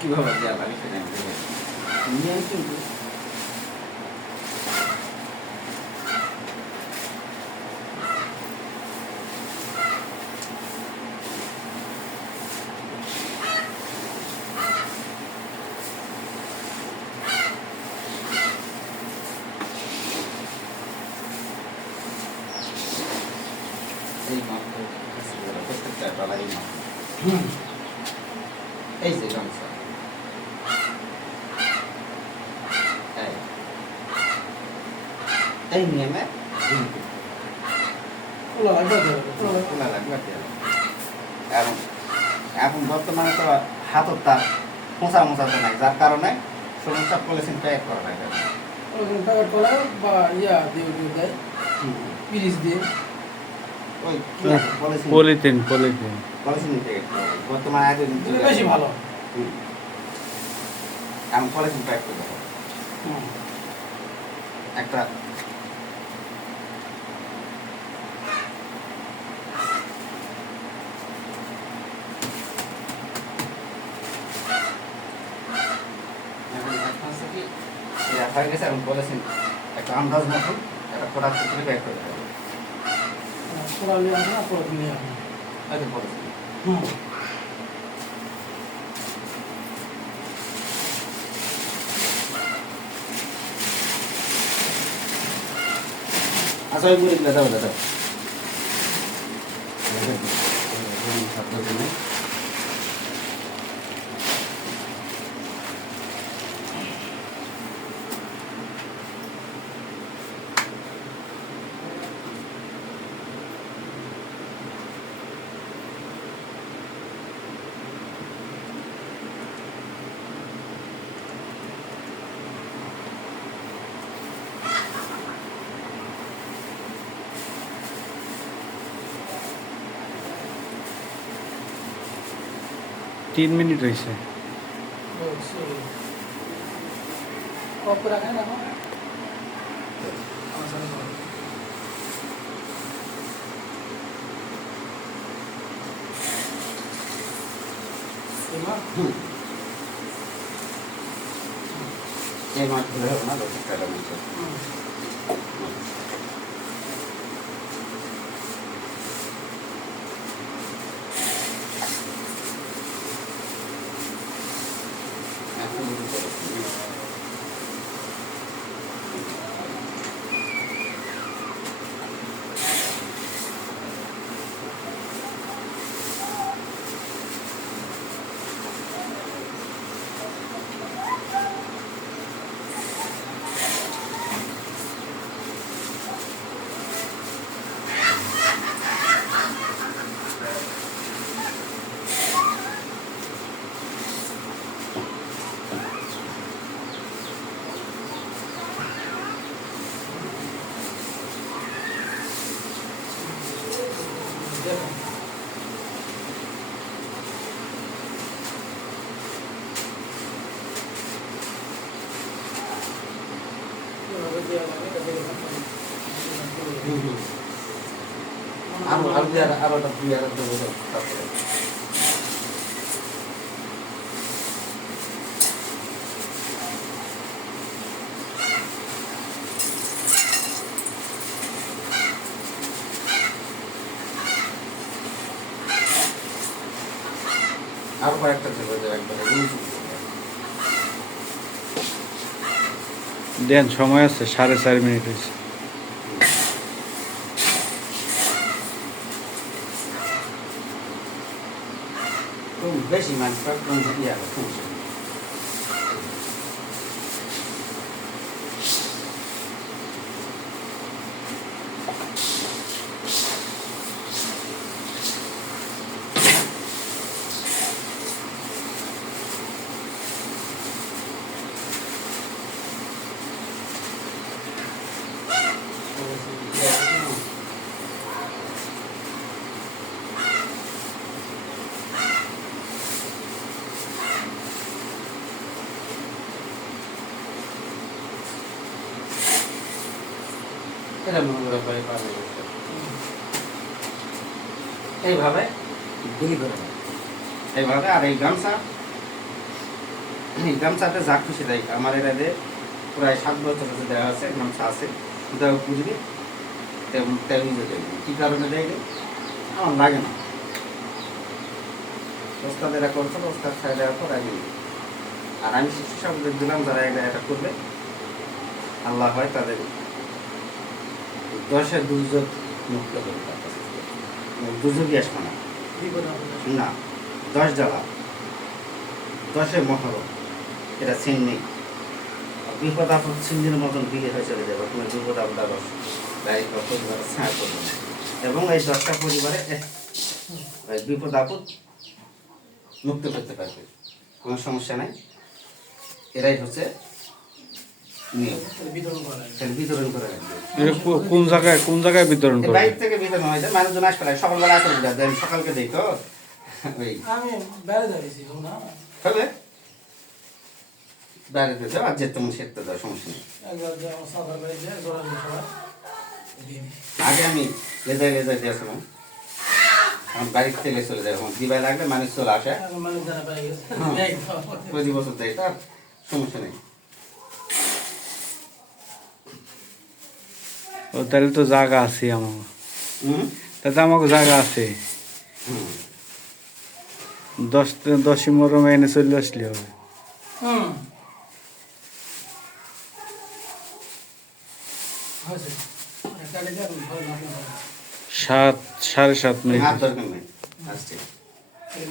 কিভাবে দেওয়া লাগে সেটা আমি দেখে নিয়ে কিন্তু এই মাপ প্রত্যেকটা ডলারই মাপ এই যে গামছা এই নিয়মে খোলা লাগবে কারণ এখন বর্তমানে তো হাতর তার মোছা মোছা তো নাই যার কারণে সমস্যা পলিথিন প্যাক করা লাগে বা ইয়া দিয়ে দেয় পিরিচ দিয়ে ওই পলিথিন পলিথিন প্যাক বর্তমানে আগে বেশি ভালো এখন পলিথিন প্যাক করতে হবে একটা হয়ে গেছে এখন বলেছেন একটা আন্দাজ মতন একটা প্রোডাক্ট করে ব্যাক করে দেবে পোড়ালে আসে না পোড়া দিলে আসে হয়তো বলেছেন আচ্ছা ওই মুড়িগুলো দাও দাদা তিন মিনিট হয়েছে অফ করে রাখেন এখন এই মাছগুলো হবে না দশ টাকা মাছ আরো দিয়ে আরোটা দুই আর দেবো তারপরে আরো কয়েকটা দেবো একবারে দেন সময় আছে 4.5 মিনিট হয়েছে বেশি মাছ কম ইয়া সমস্যা এটা মনে করে পরে পাবে এইভাবে এইভাবে আর এই গামছা গামছাতে যা খুশি দেয় আমার এটা দিয়ে প্রায় 7 বছর হচ্ছে দেওয়া আছে, গামছা আছে, দেওয়া বুঝবি তেমন তেমনি দেয়। কী কারণে দেয় রে? আমার লাগে না। ওস্তাদ এরা করছিল, ওস্তাদ খাই দেওয়ার পর আগে আর আমি শিশু সাহেবদের দিলাম যারা এটা করবে, আল্লাহ হয় তাদের 10-এর দুর্যোগ মুক্ত করে তার কাছ থেকে। দুর্যোগই আসবে না, বিপদ আপদ আসে। না 10 জ্বালা 10-এ মহরম, এটা সিন নেই। বিপদ আপদ সিন্দির মতন বিয়ে হয়ে চলে যাবে, তুমি বিপদ আপদ আর গাড়ি বা পরিবারের ছায়া করবে না। এবং এই 10টা পরিবারে এই বিপদ আপদ মুক্ত করতে পারবে, কোনো সমস্যা নাই। এরাই হচ্ছে নিয়ম, তাহলে বিতরণ করা লাগে। তাহলে বিতরণ করে রাখবে। এটা কোন জায়গায় বিতরণ করে? বাইরে থেকে বিতরণ হয় যায়, মানুষজন আসবে না, সকালবেলা আসলে আমি সকালকে দিই তো ওই আমি বাইরে দাঁড়িয়েছি না, হবে বাইরে দিতে আর যে তেমন সেরতে দেওয়া সমস্যা নেই। একবার যে আমার সাদার বাড়ি যায় জোড়াজোড়ি সবাই দিয়ে দিই। আগে আমি লেজায় দিয়েছিলাম, আমার বাড়ির থেকে চলে যায়, আমার দিবাই লাগলে মানুষ চলে আসে, এখন মানুষ জানা পেয়ে গেছে। হ্যাঁ। দেয় তো। প্রতি বছর দেয় তো আর সমস্যা নেই। ও তাহলে তো জায়গা আছে আমার, হুম তাতে আমাকে জায়গা আছে। হুম 10ই মরমে এনে চলে আসলে হবে। হুম। হয়েছে। কাটে যাবে, ভালো না, ভালো না। 7 7:30 মিনিট। আর দরকার নেই আসছে। এই